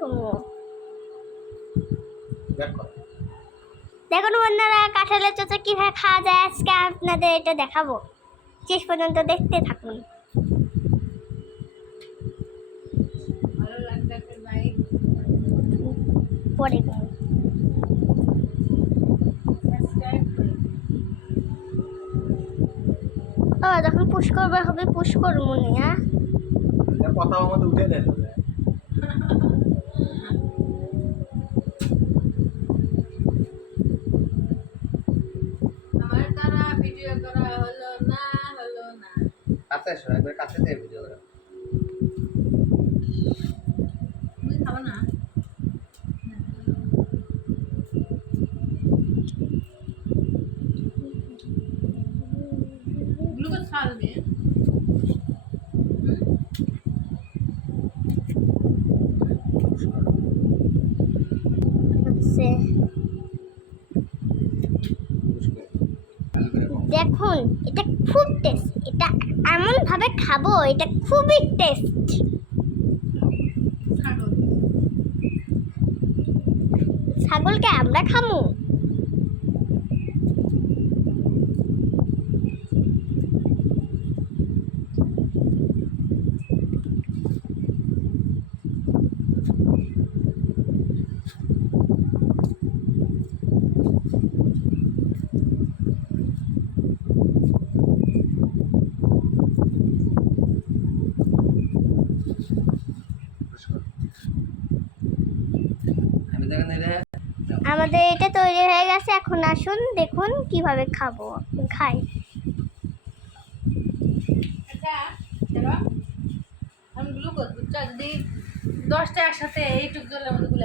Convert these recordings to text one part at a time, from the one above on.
করব দেখুন বন্ধুরা কাঁঠালের চোচা কীভাবে খাওয়া যায় আজকে আপনাদের এটা দেখাবো। শেষ পর্যন্ত দেখতে থাকুন। পরে। ও যখন পুশ করবে হবে পুশ করব মনে হ্যাঁ কথা আমাদের উঠে দেয় ভিডিও করা হলো না হলো না। কাছে এসো একবার কাছে দিয়ে ভিডিও করে। তুমি খাব না? গ্লুকোজ খাওয়া যাবে হচ্ছে দেখুন এটা খুব টেস্ট এটা এমন ভাবে খাব এটা খুবই টেস্ট ছাগলকে আমরা খামু? আমাদের এটা তৈরি হয়ে গেছে এখন আসুন দেখুন কীভাবে খাব খাই।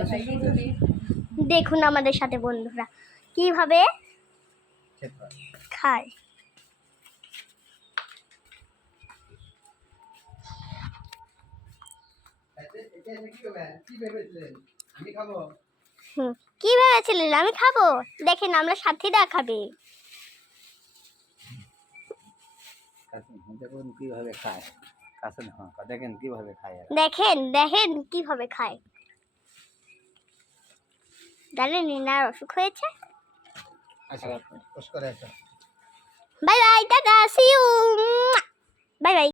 খাই কিন্তু দেখুন আমাদের সাথে বন্ধুরা কীভাবে। খায়। ভেবেছিলেন? আমি খাব। কি ভেবেছিলেন আমি খাব। দেখেন আমরা সাথীরা খাবে। দেখুন কীভাবে খায়। হ্যাঁ, দেখেন কীভাবে খায় দেখেন দেখেন কীভাবে খায়। জানেন নিনার অসুখ হয়েছে? আচ্ছা bye bye tata see you bye bye.